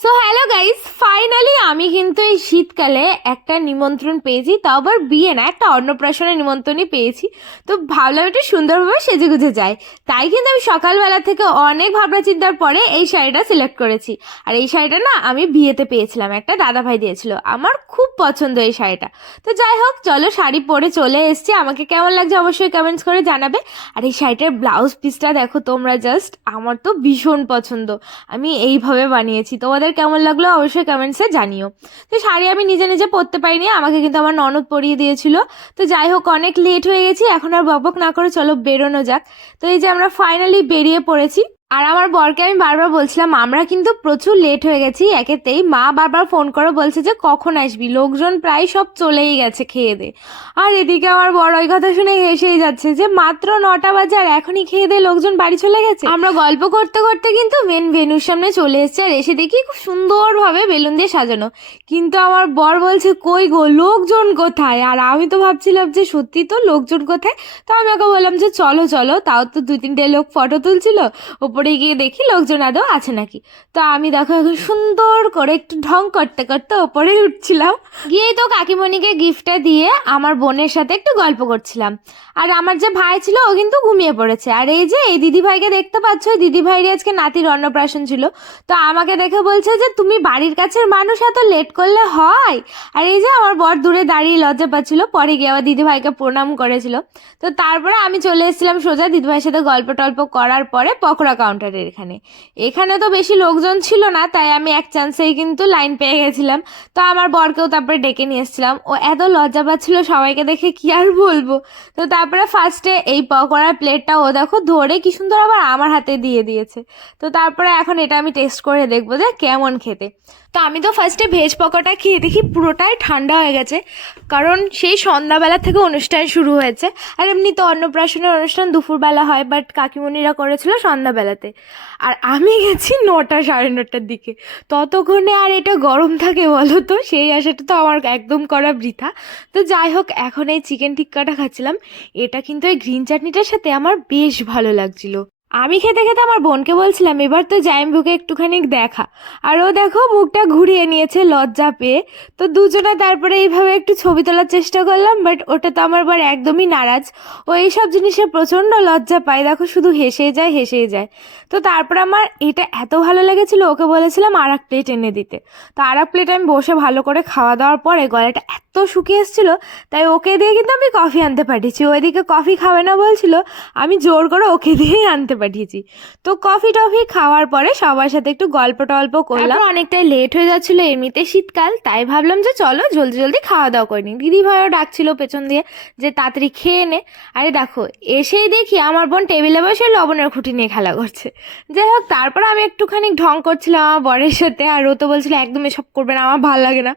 So hello guys finally আমি কিন্তু এই শীতকালে একটা নিমন্ত্রণ পেয়েছি তাও আবার বিয়ে না, একটা অন্নপ্রাশনের নিমন্ত্রণই পেয়েছি। তো ভাবলাম একটু সুন্দরভাবে সেজে গুজে যায় তাই কিন্তু আমি সকালবেলা থেকে অনেক ভাবনা চিন্তার পরে এই শাড়িটা সিলেক্ট করেছি। আর এই শাড়িটা না আমি বিয়েতে পেয়েছিলাম, একটা দাদা ভাই দিয়েছিল। আমার খুব পছন্দ এই শাড়িটা। তো যাই হোক, চলো শাড়ি পরে চলে এসছি। আমাকে কেমন লাগছে অবশ্যই কমেন্টস করে জানাবে। আর এই শাড়িটার ব্লাউজ পিসটা দেখো তোমরা জাস্ট আমার তো ভীষণ পছন্দ। আমি এইভাবে বানিয়েছি। তোমাদের কেমন লাগল অবশ্যই কমেন্টসে জানিও। তো শাড়ি আমি নিজে নিজে পরতে পারিনি, আমাকে কিন্তু আমার ননদ পরিয়ে দিয়েছিল। তো যাই হোক, অনেক লেট হয়ে গেছি, এখন আর বকবক না করে চলো বেরোনো যাক। তো এই যে আমরা ফাইনালি বেরিয়ে পড়েছি আর আমার বরকে আমি বারবার বলছিলাম, আমরা কিন্তু প্রচুর লেট হয়ে গেছি, একেতেই মা বারবার ফোন করে বলছে যে, কখন আসবি? লোকজন প্রায় সব চলেই গেছে খেয়ে দে। আর এদিকে আমার বড় ওই কথা শুনে হেসেই যাচ্ছে যে, মাত্র নটা বাজে আর এখনই খেয়ে দিয়ে লোকজন বাড়ি চলে গেছে? আমরা গল্প করতে করতে কিন্তু মেন ভেনুর সামনে চলে এসেছি আর এসে দেখি খুব সুন্দরভাবে বেলুন দিয়ে সাজানো। কিন্তু আমার বর বলছে, কই গো, লোকজন কোথায়? আর আমি তো ভাবছিলাম যে, সত্যি তো লোকজন কোথায়? তো আমি ওকে বললাম যে, চলো চলো। তাও তো দুই তিনটে লোক ফটো তুলছিল। ওপরে গিয়ে দেখি লোকজন আদৌ আছে নাকি। তো আমি দেখো এখন সুন্দর করে একটু ঢং করতে করতে ওপরে উঠছিলাম। গিয়েই তো কাকিমণিকে গিফটটা দিয়ে আমার বোনের সাথে একটু গল্প করছিলাম। আর আমার যে ভাই ছিল, ও কিন্তু ঘুমিয়ে পড়েছে। আর এই যে, এই দিদি ভাইকে দেখতে পাচ্ছ, এই দিদি ভাইয়ের আজকে নাতির অন্নপ্রাশন ছিল। তো আমাকে দেখে বলছে যে, তুমি বাড়ির কাছের মানুষ, এত লেট করলে হয়? আর এই যে, আমার বর দূরে দাঁড়িয়ে লজ্জা পাচ্ছিল। পরে গিয়ে আবার দিদি ভাইকে প্রণাম করেছিল। তো তারপরে আমি চলে এসেছিলাম সোজা দিদি ভাইয়ের সাথে গল্প টল্প করার পরে পকোড়া কাউন্টারের এখানে। এখানে তো বেশি লোকজন ছিল না, তাই আমি এক চান্সেই কিন্তু লাইন পেয়ে গেছিলাম। তো আমার বরকেও তারপরে ডেকে নিয়ে এসেছিলাম। ও এত লজ্জা পাচ্ছিল সবাইকে দেখে, কি আর বলব? তো তারপরে ফার্স্টে এই পকোড়ার প্লেটটা ও দেখো ধরে কি সুন্দর আবার আমার হাতে দিয়ে দিয়েছে। তো তারপরে এখন এটা আমি টেস্ট করে দেখব যে কেমন খেতে। তো আমি তো ফার্স্টে ভেজ পকোড়া খেয়ে দেখি পুরোটাই ঠান্ডা হয়ে গেছে। কারণ সেই সন্ধ্যাবেলা থেকে অনুষ্ঠান শুরু হয়েছে। আর এমনি তো অন্নপ্রাশনের অনুষ্ঠান দুপুরবেলা হয় বাট কাকিমণিরা করেছিল সন্ধ্যাবেলাতে। আর আমি গেছি নটা সাড়ে নটার দিকে। ততক্ষণে আর এটা গরম থাকে বলো তো? সেই আশাটা তো আমার একদম করা বৃথা। তো যাই হোক, এখন এই চিকেন টিক্কাটা খাচ্ছিলাম। এটা কিন্তু এই গ্রিন চাটনিটার সাথে আমার বেশ ভালো লাগছিল। আমি খেতে খেতে আমার বোনকে বলছিলাম, এবার তো জাইম্বুকে একটুখানি দেখা। আর ও দেখো মুখটা ঘুরিয়ে নিয়েছে লজ্জা পেয়ে। তো দুজনে তারপরে এইভাবে একটু ছবি তোলার চেষ্টা করলাম বাট ওটা তো আমার বার একদমই নারাজ। ও এইসব জিনিসে প্রচণ্ড লজ্জা পায়। দেখো শুধু হেসেই যায় হেসেই যায়। তো তারপর আমার এটা এত ভালো লেগেছিলো, ওকে বলেছিলাম আর এক প্লেট এনে দিতে। তো আর এক প্লেট আমি বসে ভালো করে খাওয়া দাওয়ার পরে গলাটা এত শুকিয়ে এসেছিল, তাই ওকে দিয়ে কিন্তু আমি কফি আনতে পাঠিয়েছি। ওইদিকে কফি খাবে না বলছিল, আমি জোর করে ওকে দিয়েই আনতে পাঠিয়েছি। তো কফি টফি খাওয়ার পরে সবার সাথে একটু গল্প টল্প করলাম। অনেকটাই লেট হয়ে যাচ্ছিল এমনিতে শীতকাল, তাই ভাবলাম যে চলো জলদি জলদি খাওয়া দাওয়া করে নিই। দিদি ভাইও ডাকছিল পেছন দিয়ে যে তাড়াতাড়ি খেয়ে নে। আরে দেখো, এসেই দেখি আমার বোন টেবিলে বসে লবণের খুঁটি নিয়ে খেলা করছে। যাই হোক, তারপর আমি একটুখানি ঢং করছিলাম আমার বরের সাথে। আর ও তো বলছিল, একদম এসব করবে না, আমার ভালো লাগে না।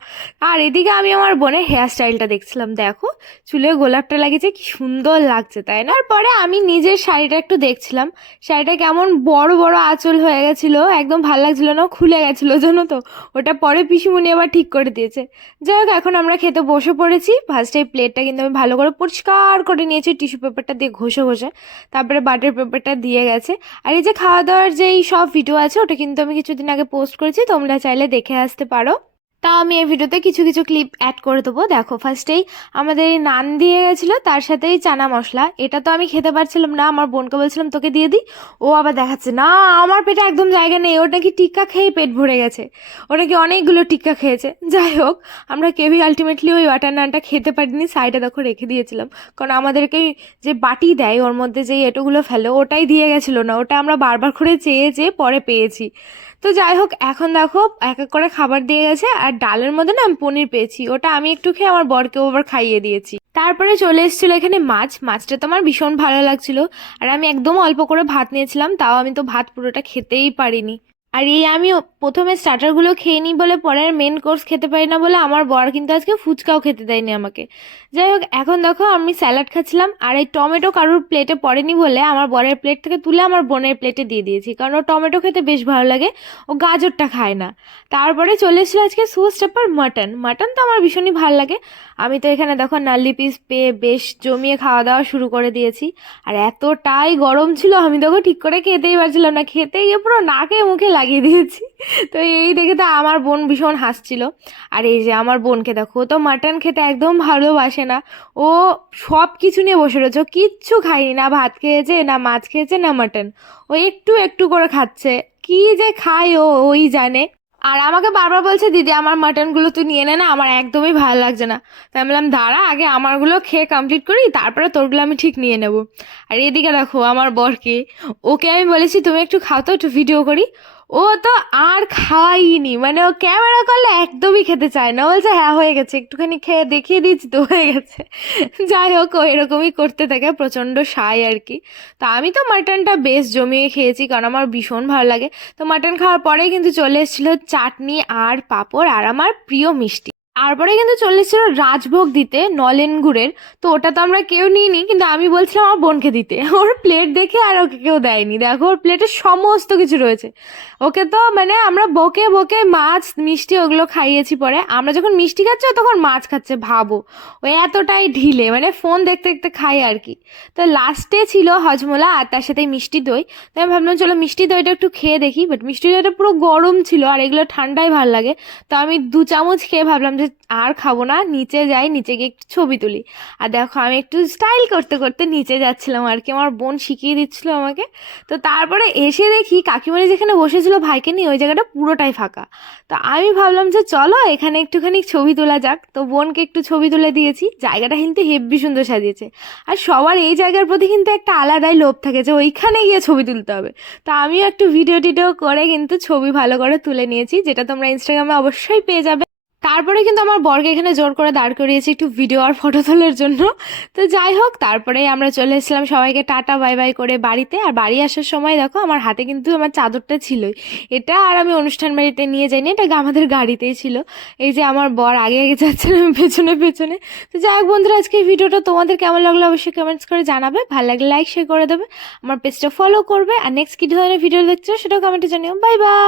আর এদিকে আমি আমার বোনের হেয়ার স্টাইলটা দেখছিলাম। দেখো চুলে গোলাপটা লাগিয়েছে, কি সুন্দর লাগছে, তাই না? আর পরে আমি নিজের শাড়িটা একটু দেখছিলাম। শাড়িটা কেমন বড় বড় আঁচল হয়ে গেছিল, একদম ভালো লাগছিল না, খুলে গেছিল, জানো তো? ওটা পরে পিসিমণি আবার ঠিক করে দিয়েছে। যাই হোক, এখন আমরা খেতে বসে পড়েছি। ফার্স্টে প্লেটটা কিন্তু আমি ভালো করে পরিষ্কার করে নিয়েছি টিস্যু পেপারটা দিয়ে ঘষে ঘষে। তারপরে বাটার পেপারটা দিয়ে গেছে। আর এই যে খাওয়া দাওয়ার যেই সব ভিডিও আছে, ওটা কিন্তু আমি কিছুদিন আগে পোস্ট করেছি, তোমরা চাইলে দেখে আসতে পারো। তাও আমি এই ভিডিওতে কিছু কিছু ক্লিপ অ্যাড করে দেবো। দেখো ফার্স্টেই আমাদের এই নান দিয়ে গেছিল, তার সাথেই চানা মশলা। এটা তো আমি খেতে পারছিলাম না, আমার বোনকে বলছিলাম, তোকে দিয়ে দিই। ও আবার দেখাচ্ছে, না, আমার পেটে একদম জায়গা নেই। ওর নাকি টিক্কা খেয়ে পেট ভরে গেছে। ও নাকি অনেকগুলো টিক্কা খেয়েছে। যাই হোক, আমরা কেউই আলটিমেটলি ওই বাটার নানটা খেতে পারিনি সাইডে দেখো রেখে দিয়েছিলাম। কারণ আমাদেরকে যে বাটি দেয়, ওর মধ্যে যেই এটোগুলো ফেলে, ওটাই দিয়ে গেছিল না। ওটা আমরা বারবার করে চেয়ে চেয়ে পরে পেয়েছি। তো যাই হোক, এখন দেখো, এক এক করে খাবার দিয়ে গেছে, আর ডালের মধ্যে না আমি পনির পেয়েছি, ওটা আমি একটু খেয়ে আমার বরকে ওবার খাইয়ে দিয়েছি। তারপরে চলে এসেছিল এখানে মাছ, মাছটা তো আমার ভীষণ ভালো লাগছিল, আর আমি একদম অল্প করে ভাত নিয়েছিলাম, তাও আমি তো ভাত পুরোটা খেতেই পারিনি। আর এই আমি প্রথমে স্টার্টারগুলো খেয়ে নিই বলে পরের মেন কোর্স খেতে পারি না বলে আমার বর কিন্তু আজকে ফুচকাও খেতে দেয়নি আমাকে। যাই হোক, এখন দেখো আমি স্যালাড খাচ্ছিলাম আর এই টমেটো কারোর প্লেটে পড়েনি বলে আমার বরের প্লেট থেকে তুলে আমার বোনের প্লেটে দিয়ে দিয়েছি। কারণ ও টমেটো খেতে বেশ ভালো লাগে, ও গাজরটা খায় না। তারপরে চলে এসেছিল আজকে সোস চাপার মাটন মাটন তো আমার ভীষণই ভালো লাগে। আমি তো এখানে দেখো নাল্লি পিস পেয়ে বেশ জমিয়ে খাওয়া দাওয়া শুরু করে দিয়েছি। আর এতটাই গরম ছিল, আমি দেখো ঠিক করে খেতেই পারছিলাম না। খেতে গিয়ে পুরো নাকে মুখে লাগিয়ে দিয়েছি। তো এই দেখে তো আমার বোন ভীষণ হাসছিল। আর এই যে আমার বোনকে দেখো তো মাটন খেতে একদম ভালোবাসে না। ও সব কিছু নিয়ে বসে রয়েছে, ও কিচ্ছু খায়নি, না ভাত খেয়েছে, না মাছ খেয়েছে, না মাটন ও একটু একটু করে খাচ্ছে। কি যে খায় ও, ওই জানে। আর আমাকে বারবার বলছে, দিদি, আমার মাটনগুলো তুই নিয়ে নে না, আমার একদমই ভালো লাগছে না। তাই আমি বললাম, দাঁড়া, আগে আমারগুলো খেয়ে কমপ্লিট করি, তারপরে তোরগুলো আমি ঠিক নিয়ে নেব। আর এদিকে দেখো, আমার বরকে, ওকে আমি বলেছি, তুমি একটু খাও তো, একটু ভিডিও করি। ও তো আর খাইনি মানে ও ক্যামেরা করলে একদমই খেতে চায় না। বলছে হ্যাঁ হয়ে গেছে, একটুখানি খেয়ে দেখিয়ে দিচ্ছি তো, হয়ে গেছে। যাই হোক, ও এরকমই করতে থাকে, প্রচণ্ড সাই আর কি। তা আমি তো মাটনটা বেশ জমিয়ে খেয়েছি, কারণ আমার ভীষণ ভালো লাগে। তো মাটন খাওয়ার পরেই কিন্তু চলে এসেছিল চাটনি আর পাঁপড়, আর আমার প্রিয় মিষ্টি। তারপরে কিন্তু চলে এসেছিল রাজভোগ দিতে নলেন গুড়ের তো ওটা তো আমরা কেউ নিইনি, কিন্তু আমি বলছিলাম আমার বোনকে দিতে। ওর প্লেট দেখে আর ওকে কেউ দেয়নি। দেখো, ওর প্লেটে সমস্ত কিছু রয়েছে। ওকে তো মানে আমরা বকে বকে মাছ, মিষ্টি ওগুলো খাইয়েছি পরে। আমরা যখন মিষ্টি খাচ্ছি তখন মাছ খাচ্ছে, ভাবো। ও এতটাই ঢিলে মানে ফোন দেখতে দেখতে খাই আর কি। তো লাস্টে ছিল হজমোলা আর তার সাথে মিষ্টি দই। তো আমি ভাবলাম, চলো মিষ্টি দইটা একটু খেয়ে দেখি। বাট মিষ্টি দইটা পুরো গরম ছিল আর এগুলো ঠান্ডাই ভালো লাগে। তো আমি দু চামচ খেয়ে ভাবলাম যে আর খাব না, নিচে যাই, নিচে গিয়ে একটু ছবি তুলি। আর দেখো, আমি একটু স্টাইল করতে করতে নিচে যাচ্ছিলাম আর কি, আমার বোন শিখিয়ে দিচ্ছিল আমাকে। তো তারপরে এসে দেখি কাকিমারি যেখানে বসেছিল, ভাইকে নিয়ে ওই জায়গাটা পুরোটাই ফাঁকা। তো আমি ভাবলাম যে চলো, এখানে একটুখানি ছবি তোলা যাক। তো বোনকে একটু ছবি তুলে দিয়েছি, জায়গাটা কিন্তু হেব্বি সুন্দর সাজিয়েছে। আর সবার এই জায়গার প্রতি কিন্তু একটা আলাদাই লোভ থাকে যে ওইখানে গিয়ে ছবি তুলতে হবে। তো আমিও একটু ভিডিও টিডিও করে কিন্তু ছবি ভালো করে তুলে নিয়েছি, যেটা তোমরা ইনস্টাগ্রামে অবশ্যই পেয়ে যাবে। তারপরে কিন্তু আমার বরকে এখানে জোর করে দাঁড় করিয়েছি একটু ভিডিও আর ফটো তোলার জন্য। তো যাই হোক, তারপরে আমরা চলে এসেছিলাম সবাইকে টাটা বাই বাই করে বাড়িতে। আর বাড়ি আসার সময় দেখো, আমার হাতে কিন্তু আমার চাদরটা ছিলই। এটা আর আমি অনুষ্ঠান বাড়িতে নিয়ে যাইনি, এটা আমাদের গাড়িতেই ছিল। এই যে আমার বর আগে আগে যাচ্ছিল আমি পেছনে পেছনে। তো যাই হোক বন্ধুরা, আজকে ভিডিওটা তোমাদের কেমন লাগল অবশ্যই কমেন্টস করে জানাবে। ভালো লাগলে লাইক শেয়ার করে দেবে। আমার পেজটা ফলো করবে। আর নেক্সট কী ধরনের ভিডিও দেখছ সেটাও কমেন্টে জানিও। Bye bye